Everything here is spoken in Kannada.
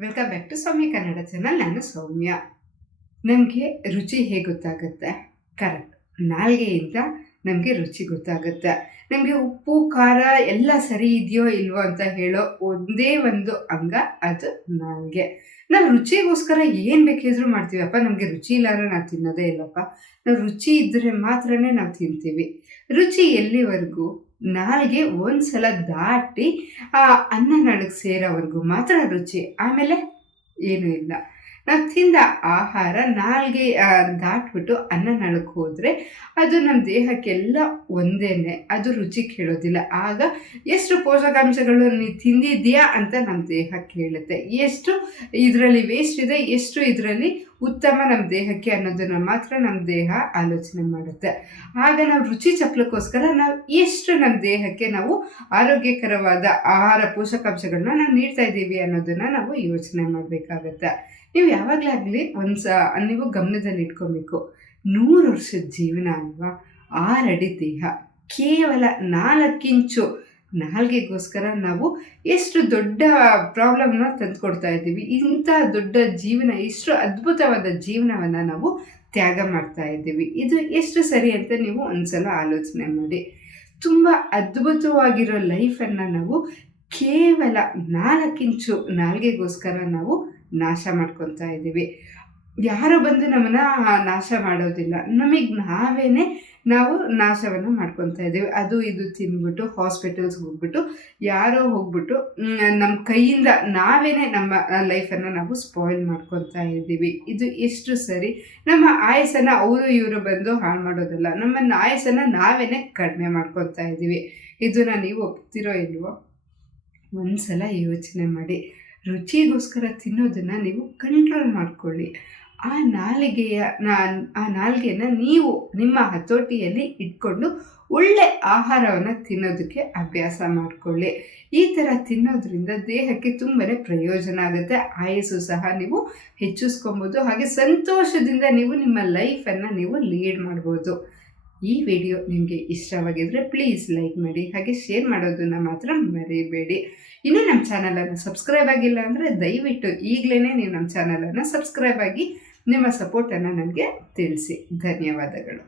Welcome back to Soumya Kannada channel ನಾನು ಸೌಮ್ಯ. ನಮಗೆ ರುಚಿ ಹೇಗೆ ಗೊತ್ತಾಗುತ್ತೆ? ಕರೆಕ್ಟ್ ನಾಲ್ಗೆಯಿಂದ ನಮಗೆ ರುಚಿ ಗೊತ್ತಾಗುತ್ತೆ. ನಮಗೆ ಉಪ್ಪು, ಖಾರ ಎಲ್ಲ ಸರಿ ಇದೆಯೋ ಇಲ್ವೋ ಅಂತ ಹೇಳೋ ಒಂದೇ ಒಂದು ಅಂಗ ಅದು ನಾಲ್ಗೆ. ನಾವು ರುಚಿಗೋಸ್ಕರ ಏನು ಬೇಕಿದ್ರು ಮಾಡ್ತೀವಪ್ಪ. ನಮಗೆ ರುಚಿ ಇಲ್ಲಾರ ನಾವು ತಿನ್ನೋದೇ ಇಲ್ಲಪ್ಪ. ನಾವು ರುಚಿ ಇದ್ದರೆ ಮಾತ್ರನೇ ನಾವು ತಿಂತೀವಿ. ರುಚಿ ಎಲ್ಲಿವರೆಗೂ ನಾಲ್ಗೆ ಒಂದ್ಸಲ ದಾಟಿ ಆ ಅನ್ನ ನಡಗೆ ಸೇರೋವರೆಗೂ ಮಾತ್ರ ರುಚಿ. ಆಮೇಲೆ ಏನೂ ಇಲ್ಲ. ನಾವು ತಿಂದ ಆಹಾರ ನಾಲ್ಗೆ ದಾಟ್ಬಿಟ್ಟು ಅನ್ನ ನಳಕ್ಕೆ ಹೋದರೆ ಅದು ನಮ್ಮ ದೇಹಕ್ಕೆಲ್ಲ ಒಂದೇನೆ, ಅದು ರುಚಿ ಕೇಳೋದಿಲ್ಲ. ಆಗ ಎಷ್ಟು ಪೋಷಕಾಂಶಗಳು ನೀ ತಿಂದಿದ್ಯಾ ಅಂತ ನಮ್ಮ ದೇಹ ಕೇಳುತ್ತೆ. ಎಷ್ಟು ಇದರಲ್ಲಿ ವೇಸ್ಟ್ ಇದೆ, ಎಷ್ಟು ಇದರಲ್ಲಿ ಉತ್ತಮ ನಮ್ಮ ದೇಹಕ್ಕೆ ಅನ್ನೋದನ್ನು ಮಾತ್ರ ನಮ್ಮ ದೇಹ ಆಲೋಚನೆ ಮಾಡುತ್ತೆ. ಆಗ ನಾವು ರುಚಿ ಚಪ್ಪಲಕ್ಕೋಸ್ಕರ ನಾವು ಎಷ್ಟು ನಮ್ಮ ದೇಹಕ್ಕೆ ನಾವು ಆರೋಗ್ಯಕರವಾದ ಆಹಾರ ಪೋಷಕಾಂಶಗಳನ್ನ ನಾವು ನೀಡ್ತಾ ಇದ್ದೀವಿ ಅನ್ನೋದನ್ನು ನಾವು ಯೋಚನೆ ಮಾಡಬೇಕಾಗತ್ತೆ. ನೀವು ಯಾವಾಗಲೇ ಆಗಲಿ ಒಂದು ಸ, ನೀವು ಗಮನದಲ್ಲಿ ಇಟ್ಕೊಬೇಕು. ನೂರು ವರ್ಷದ ಜೀವನ ಅಲ್ವಾ? ಆರಡಿ ದೇಹ. ಕೇವಲ ನಾಲ್ಕಿಂಚು ನಾಲ್ಗೆಗೋಸ್ಕರ ನಾವು ಎಷ್ಟು ದೊಡ್ಡ ಪ್ರಾಬ್ಲಮ್ನ ತಂದುಕೊಡ್ತಾ ಇದ್ದೀವಿ, ಇಂಥ ದೊಡ್ಡ ಜೀವನ, ಇಷ್ಟು ಅದ್ಭುತವಾದ ಜೀವನವನ್ನು ನಾವು ತ್ಯಾಗ ಮಾಡ್ತಾ ಇದ್ದೀವಿ. ಇದು ಎಷ್ಟು ಸರಿ ಅಂತ ನೀವು ಒಂದ್ಸಲ ಆಲೋಚನೆ ಮಾಡಿ. ತುಂಬ ಅದ್ಭುತವಾಗಿರೋ ಲೈಫನ್ನು ನಾವು ಕೇವಲ ನಾಲ್ಕಿಂಚು ನಾಲ್ಗೆಗೋಸ್ಕರ ನಾವು ನಾಶ ಮಾಡ್ಕೊತಾ ಇದ್ದೀವಿ. ಯಾರು ಬಂದು ನಮ್ಮನ್ನ ನಾಶ ಮಾಡೋದಿಲ್ಲ. ನಮಗೆ ನಾವೇನೆ ನಾವು ನಾಶವನ್ನು ಮಾಡ್ಕೊತಾ ಇದ್ದೀವಿ. ಅದು ಇದು ತಿಂದ್ಬಿಟ್ಟು ಹಾಸ್ಪಿಟಲ್ಸ್ಗೆ ಹೋಗ್ಬಿಟ್ಟು, ಯಾರೋ ಹೋಗ್ಬಿಟ್ಟು ನಮ್ಮ ಕೈಯಿಂದ ನಾವೇನೆ ನಮ್ಮ ಲೈಫನ್ನು ನಾವು ಸ್ಪಾಯ್ಲ್ ಮಾಡ್ಕೊತಾ ಇದ್ದೀವಿ. ಇದು ಎಷ್ಟು ಸರಿ? ನಮ್ಮ ಆಯಸ್ಸನ್ನು ಅವರು ಇವರು ಬಂದು ಹಾಳು ಮಾಡೋದಲ್ಲ. ನಮ್ಮ ಆಯಸ್ಸನ್ನು ನಾವೇನೆ ಕಡಿಮೆ ಮಾಡ್ಕೊತಾ ಇದ್ದೀವಿ. ಇದನ್ನು ನೀವು ಒಪ್ತಿರೋ ಇಲ್ವೋ? ಒಂದ್ಸಲ ಯೋಚನೆ ಮಾಡಿ. ರುಚಿಗೋಸ್ಕರ ತಿನ್ನೋದನ್ನು ನೀವು ಕಂಟ್ರೋಲ್ ಮಾಡಿಕೊಳ್ಳಿ. ಆ ನಾಲಿಗೆಯ ಆ ನಾಲಿಗೆನ ನೀವು ನಿಮ್ಮ ಹತೋಟಿಯಲ್ಲಿ ಇಟ್ಕೊಂಡು ಒಳ್ಳೆ ಆಹಾರವನ್ನು ತಿನ್ನೋದಕ್ಕೆ ಅಭ್ಯಾಸ ಮಾಡಿಕೊಳ್ಳಿ. ಈ ಥರ ತಿನ್ನೋದ್ರಿಂದ ದೇಹಕ್ಕೆ ತುಂಬಾ ಪ್ರಯೋಜನ ಆಗುತ್ತೆ. ಆಯಸ್ಸು ಸಹ ನೀವು ಹೆಚ್ಚಿಸ್ಕೊಬೋದು. ಹಾಗೆ ಸಂತೋಷದಿಂದ ನೀವು ನಿಮ್ಮ ಲೈಫನ್ನು ನೀವು ಲೀಡ್ ಮಾಡ್ಬೋದು. ಈ ವಿಡಿಯೋ ನಿಮಗೆ ಇಷ್ಟವಾಗಿದ್ದರೆ ಪ್ಲೀಸ್ ಲೈಕ್ ಮಾಡಿ, ಹಾಗೆ ಶೇರ್ ಮಾಡೋದನ್ನು ಮಾತ್ರ ಮರಿಬೇಡಿ. ಇನ್ನೂ ನಮ್ಮ ಚಾನಲನ್ನು ಸಬ್ಸ್ಕ್ರೈಬ್ ಆಗಿಲ್ಲ ಅಂದರೆ ದಯವಿಟ್ಟು ಈಗಲೇ ನೀವು ನಮ್ಮ ಚಾನಲನ್ನು ಸಬ್ಸ್ಕ್ರೈಬ್ ಆಗಿ ನಿಮ್ಮ ಸಪೋರ್ಟನ್ನು ನನಗೆ ತಿಳಿಸಿ. ಧನ್ಯವಾದಗಳು.